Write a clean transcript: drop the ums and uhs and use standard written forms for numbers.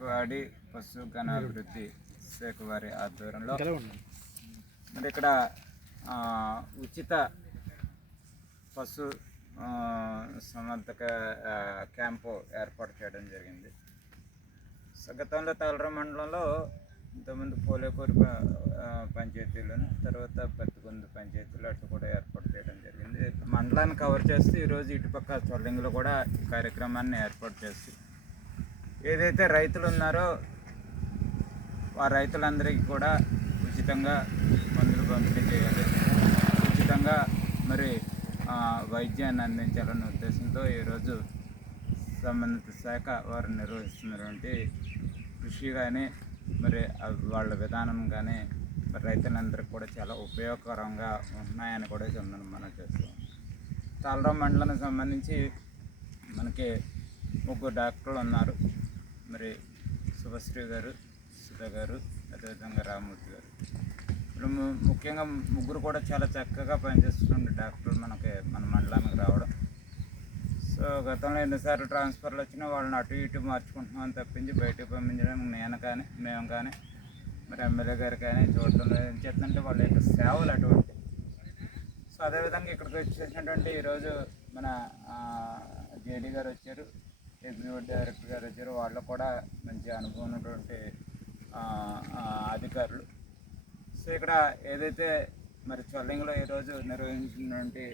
పాడి పశు గణాభివృద్ధి శాఖ వారి ఆధ్వర్యంలో మరి ఇక్కడ ఉచిత పశు సమర్థక క్యాంపు ఏర్పాటు చేయడం జరిగింది. గతంలో తలర మండలంలో ఇంతకుముందు పోలేకూరు పంచాయతీలను, తర్వాత బతికొందు పంచాయతీలు అటు కూడా ఏర్పాటు చేయడం జరిగింది. మండలాన్ని కవర్ చేస్తూ ఈరోజు ఇటుపక్క చొల్లింగ్లో కూడా ఈ కార్యక్రమాన్ని ఏర్పాటు చేసి ఏదైతే రైతులు ఉన్నారో ఆ రైతులందరికీ కూడా ఉచితంగా మందులు పంపిణీ చేయాలి, ఉచితంగా మరి వైద్యాన్ని అందించాలన్న ఉద్దేశంతో ఈరోజు సంబంధిత శాఖ వారు నిర్వహిస్తున్నటువంటి కృషి కానీ మరి వాళ్ళ విధానం కానీ మరి రైతులందరికీ కూడా చాలా ఉపయోగకరంగా ఉన్నాయని కూడా మనం చేస్తాం. తాళరాం మండలానికి సంబంధించి మనకి 3 డాక్టర్లు ఉన్నారు. మరి శుభశ్రీ గారు, సుధా గారు, అదేవిధంగా రామూర్తి గారు. ఇప్పుడు ముఖ్యంగా 3 కూడా చాలా చక్కగా పనిచేస్తున్న డాక్టర్లు మన మండలానికి రావడం. సో గతంలో ఎన్నిసార్లు ట్రాన్స్ఫర్లు వచ్చినా వాళ్ళని అటు ఇటు మార్చుకుంటున్నామని తప్పించి బయటకు పంపించడానికి మేము కానీ మరి ఎమ్మెల్యే గారు కానీ చూడటం ఏం చేస్తుందంటే వాళ్ళ యొక్క సేవలు అటువంటి. సో అదేవిధంగా ఇక్కడికి వచ్చేసినటువంటి ఈరోజు మన జేడీ గారు వచ్చారు, ఎగ్జిక్యూటివ్ డైరెక్టర్ గారు వచ్చారు. వాళ్ళు కూడా మంచి అనుభవం ఉన్నటువంటి అధికారులు. సో ఇక్కడ ఏదైతే మరి చొల్లింగ్లో ఈరోజు నిర్వహించినటువంటి